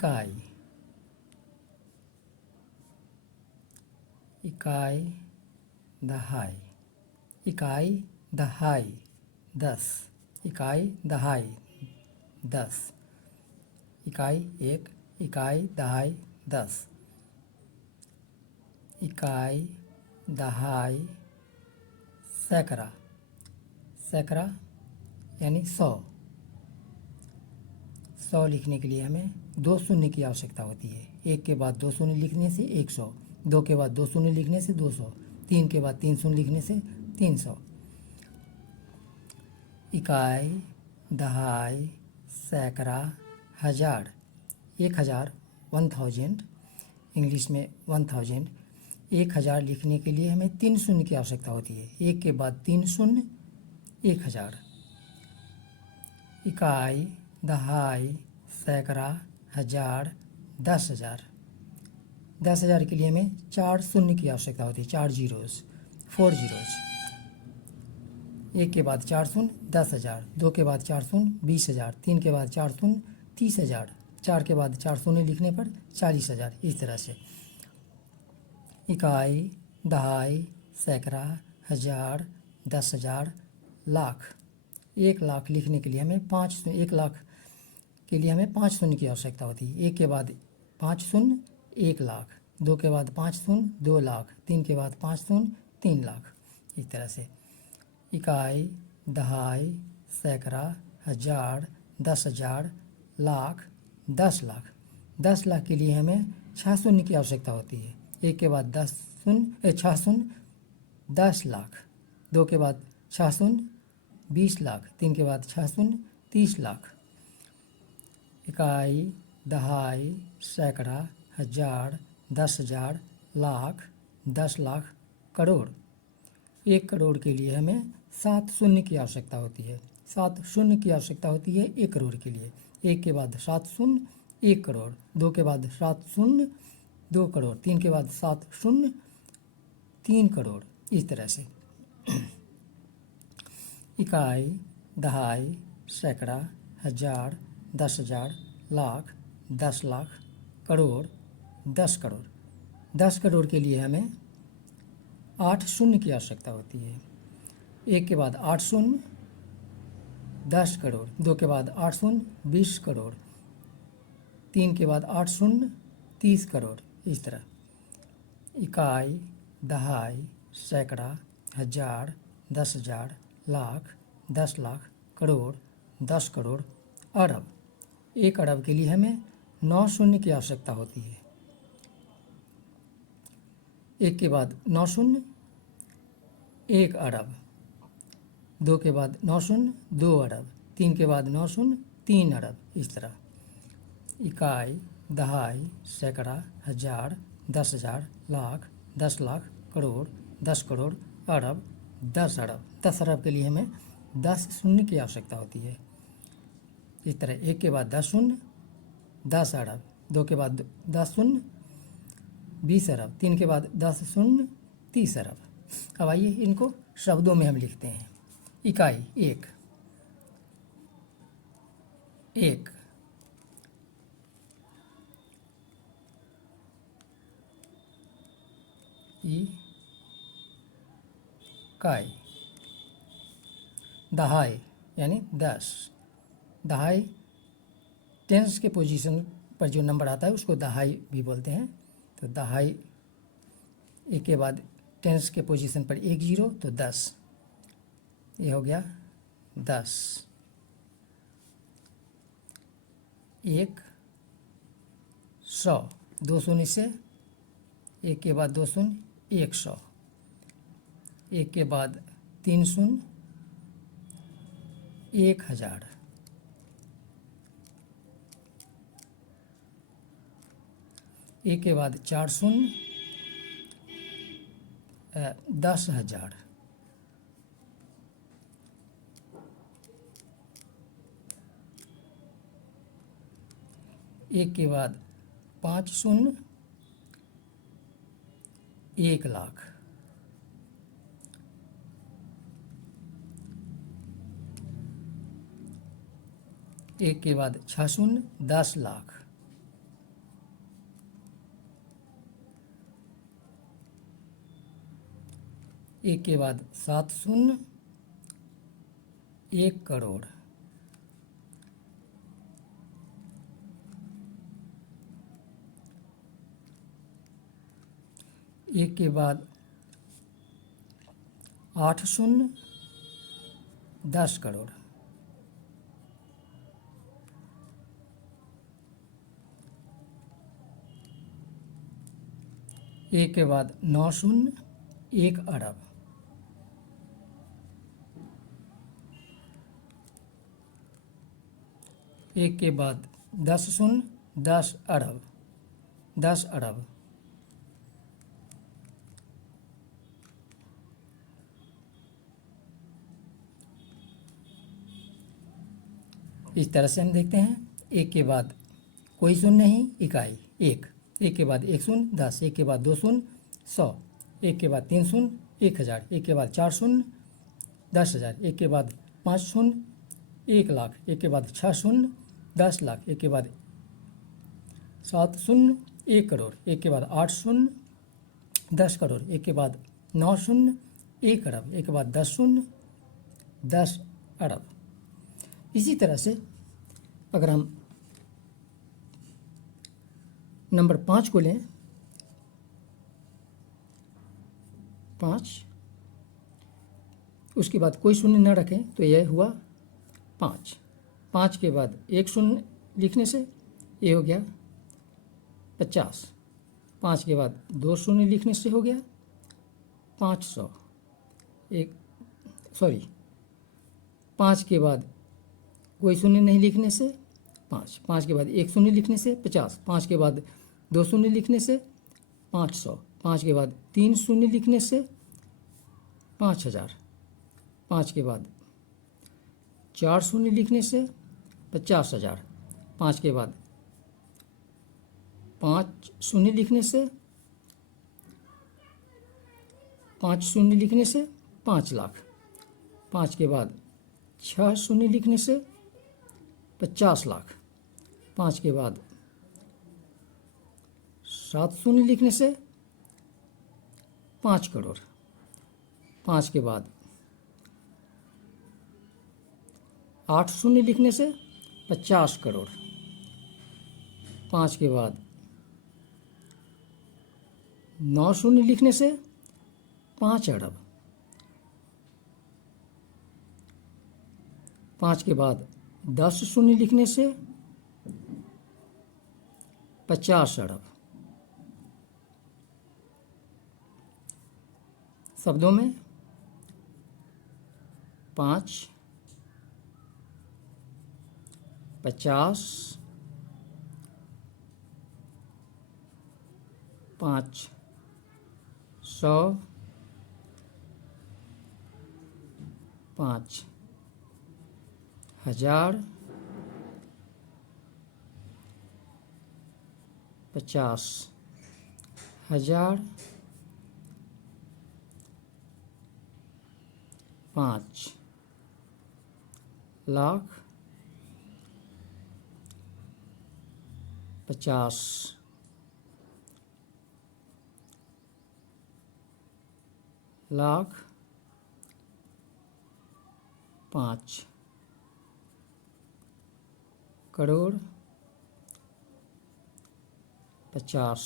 इकाई, इकाई, दहाई, इकाई, दहाई, 10, इकाई, दहाई, 10, इकाई 1, इकाई, दहाई, 10, इकाई, दहाई, सैकड़ा, सैकड़ा यानी 100, 100 लिखने के लिए हमें 2 शून्य की आवश्यकता होती है। 1 के बाद 2 शून्य लिखने से 100, 2 के बाद 2 शून्य लिखने से 200, 3 के बाद 3 शून्य लिखने से 300। इकाई, दहाई, सैकड़ा, हजार, 1000, 1000, इंग्लिश में 1000, 1000 लिखने के लिए हमें 3 शून्य की आवश्यकता होती है। 1 के बाद 3 शून्य, 1000। इकाई, दहाई, सैकड़ा, हजार, 10,000, 10,000 के लिए हमें 4 शून्य की आवश्यकता होती है, 4 जीरोस, 4 जीरोस। 1 के बाद 4 शून्य, 10,000, 2 के बाद 4 शून्य, 20,000, 3 के बाद 4 शून्य, 30,000, 4 के बाद 4 शून्य लिखने पर 40,000। इस तरह से इकाई, दहाई, सैकड़ा, हजार, 10,000, लाख। 1 लाख लिखने के लिए हमें 1 लाख के लिए हमें 5 शून्य की आवश्यकता होती है। 1 के बाद 5 शून्य, 1 लाख, 2 के बाद 5 शून्य, 2 लाख, 3 के बाद 5 शून्य, 3 लाख। इस तरह से इकाई, दहाई, सैकड़ा, हजार, 10,000, लाख, 10 लाख। 10 लाख के लिए हमें 6 शून्य की आवश्यकता होती है। 1 के बाद 10 शून्य, 6 शून्य, 10 लाख, 2 के बाद 6 शून्य, 20 लाख, 3 के बाद 6 शून्य, 30 लाख। इकाई, दहाई, सैकड़ा, हजार, 10,000, लाख, 10 लाख, करोड़। 1 करोड़ के लिए हमें 7 शून्य की आवश्यकता होती है। 7 शून्य की आवश्यकता होती है 1 करोड़ के लिए। 1 के बाद 7 शून्य, 1 करोड़, 2 के बाद 7 शून्य, 2 करोड़, 3 के बाद 7 शून्य, 3 करोड़। इस तरह से इकाई, दहाई, सैकड़ा, हजार, 10,000, लाख, 10 लाख, करोड़, 10 करोड़। 10 करोड़ के लिए हमें 8 शून्य की आवश्यकता होती है। 1 के बाद 8 शून्य, 10 करोड़, 2 के बाद 8 शून्य, 20 करोड़, 3 के बाद 8 शून्य, 30 करोड़। इस तरह इकाई, दहाई, सैकड़ा, हजार, 10,000, लाख, 10 लाख, करोड़, 10 करोड़, अरब। 1 अरब के लिए हमें 9 शून्य की आवश्यकता होती है। 1 के बाद 9 शून्य, 1 अरब, 2 के बाद 9 शून्य, 2 अरब, 3 के बाद 9 शून्य, 3 अरब। इस तरह इकाई, दहाई, सैकड़ा, हजार, 10,000, लाख, 10 लाख, करोड़, 10 करोड़, अरब, 10 अरब। 10 अरब के लिए हमें 10 शून्य की आवश्यकता होती है। इस तरह 1 के बाद 10 शून्य, 10 अरब, 2 के बाद 10 शून्य, 20 अरब, 3 के बाद 10 शून्य, 30 अरब। अब आइए इनको शब्दों में हम लिखते हैं। इकाई, एक, एक, इकाई। दहाई यानी 10। दहाई टेंस के पोजीशन पर जो नंबर आता है उसको दहाई भी बोलते हैं। तो दहाई, 1 के बाद टेंस के पोजीशन पर 1 जीरो तो 10, ये हो गया 10। 1, 100, 2 शून्य से 1 के बाद 2 शून्य, 100। 1 के बाद 3 शून्य, 1000। 1 के बाद 4 शून्य, 10,000। 1 के बाद 5 शून्य, 1 लाख। 1 के बाद 6 शून्य, 10 लाख। एक के बाद 7 शून्य 1 करोड़। एक के बाद 8 शून्य 10 करोड़। एक के बाद 9 शून्य 1 अरब। एक के बाद 10 शून्य 10 अरब 10 अरब। इस तरह से हम देखते हैं। एक के बाद कोई शून्य नहीं, इकाई एक। एक के बाद 1 शून्य 10। एक के बाद 2 शून्य 100। एक के बाद 3 शून्य 1000। एक के बाद 4 शून्य 10,000। एक के बाद 5 शून्य 1 लाख। एक के बाद 6 शून्य 10 लाख। एक के बाद 7 शून्य 1 करोड़। एक के बाद 8 शून्य 10 करोड़। एक के बाद 9 शून्य 1 अरब। एक के बाद 10 शून्य 10 अरब। इसी तरह से अगर हम नंबर 5 को लें, 5, उसके बाद कोई शून्य न रखें तो यह हुआ 5। 5 के बाद 1 शून्य लिखने से ये हो गया 50। 5 के बाद 2 शून्य लिखने से हो गया 500। 5 के बाद कोई शून्य नहीं लिखने से 5। 5 के बाद 1 शून्य लिखने से 50। 5 के बाद 2 शून्य लिखने से 500। 5 के बाद 3 शून्य लिखने से 5000। 5 के बाद 4 शून्य लिखने से 50,000। 5 के बाद 5 शून्य लिखने से 5 शून्य लिखने से 5 लाख। 5 के बाद 6 शून्य लिखने से 50 लाख। 5 के बाद 7 शून्य लिखने से 5 करोड़। 5 के बाद 8 शून्य लिखने से 50 करोड़। 5 के बाद 9 शून्य लिखने से 5 अरब। 5 के बाद 10 शून्य लिखने से 50 अरब। शब्दों में 5, 50, 500, 5,000, 50,000, 5 लाख, 50 लाख, 5 करोड़, 50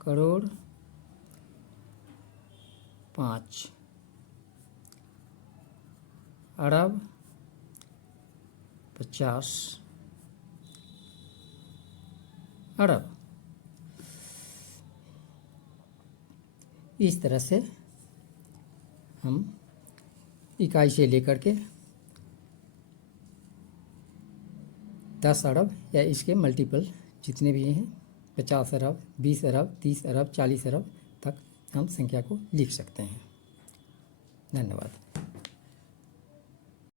करोड़, 5 अरब, 50 अरब। इस तरह से हम इकाई से लेकर के 10 अरब या इसके मल्टीपल जितने भी हैं 50 अरब, 20 अरब, 30 अरब, 40 अरब तक हम संख्या को लिख सकते हैं। धन्यवाद।